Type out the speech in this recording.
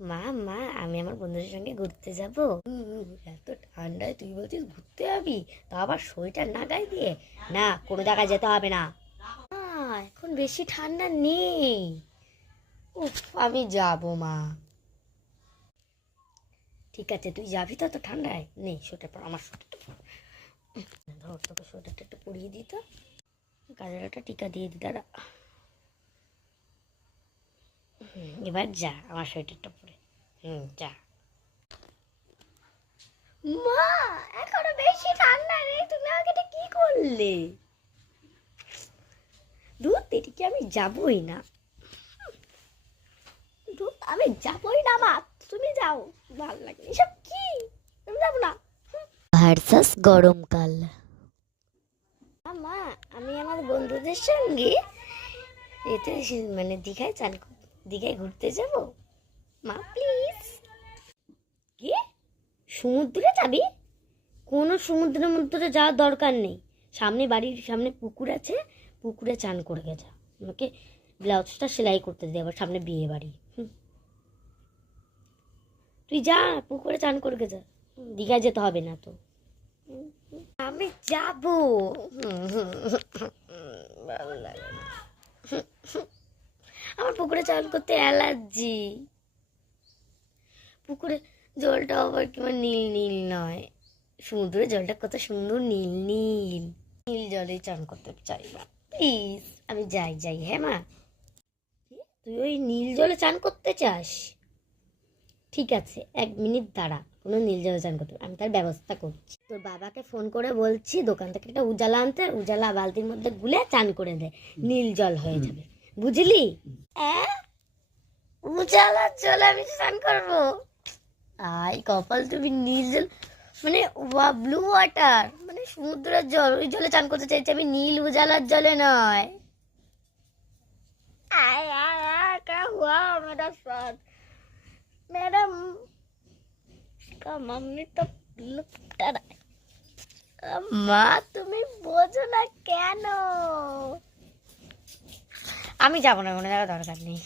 মা মা আমি আমার বন্ধুদের সঙ্গে ঘুরতে যাব। এত ঠান্ডায় তুই বলছিস ঘুরতে যাবি, তা আবার সোয়েটার না গায়ে দিয়ে? না, কোনো জায়গায় যেতে হবে না। এখন বেশি ঠান্ডা নেই। উফ, আমি যাব মা। ঠিক আছে, তুই যাবি তো? তো ঠান্ডায় নেই সোয়েটার পর, আমার সোয়েটারটা পর। ধর, তোকে সোয়েটারটা একটু পরিয়ে দিত, কাজের একটা টিকা দিয়ে দি দাঁড়া। এবার যা আমার সোয়েটারটা পরে। যা। মা, এখনো বেশি ঠান্ডা নেই, তুমি আমাকে এটা কি করলে? দুধ এদিকে আমি যাবই না। দুধ আমি যাবই না মা, তুমি যাও। ভালো লাগে এসব কি, আমি যাবো না। ভার্সাস গরমকাল। মা, আমি আমার বন্ধুদের সঙ্গে এতে মানে দীঘায় ঘুরতে যাব। মা প্লিজ। কি, সমুদ্রে যাবি? কোনো সমুদ্রের মধ্যে যাওয়ার দরকার নেই। বাড়ির সামনে পুকুর আছে, পুকুরে চান করে যা। আমাকে ব্লাউজটা সেলাই করতে দে, আবার সামনে বিয়ে বাড়ি। তুই যা, পুকুরে চান করে যা, দীঘায় যেতে হবে না তো। আমি যাব। ভালো লাগে না, আমার পুকুরে চান করতে অ্যালার্জি। পুকুরে জলটা আবার কেমন নীল নীল নয়, সমুদ্রের জলটা কত সুন্দর নীল নীল। নীল জলে চান করতে চাই না প্লিজ। আমি যাই যাই। হ্যাঁ মা, তুই ওই নীল জলে চান করতে চাস? ঠিক আছে, 1 মিনিট দাঁড়া, কোনো নীল জলে চান করতে আমি তার ব্যবস্থা করছি। তোর বাবাকে ফোন করে বলছি দোকান থেকে একটা উজালা আনতে, উজালা বালতির মধ্যে গুলে চান করে দে, নীল জল হয়ে যাবে, বুঝলি? উজালার জলে আমি চান করবো? আই কপাল, তুমি নীল জল মানে ব্লু ওয়াটার মানে সমুদ্রের জল, ওই জলে চান করতে চাইছি আমি, নীল উজালার জলে নয়। क्या हुआ मेरा साथ? मैडम, इसका मम्मी तो लुटा रहा है। মা, তুমি বোঝো না কেন? আমি যাবো না, কোনো জায়গায় দরকার নেই।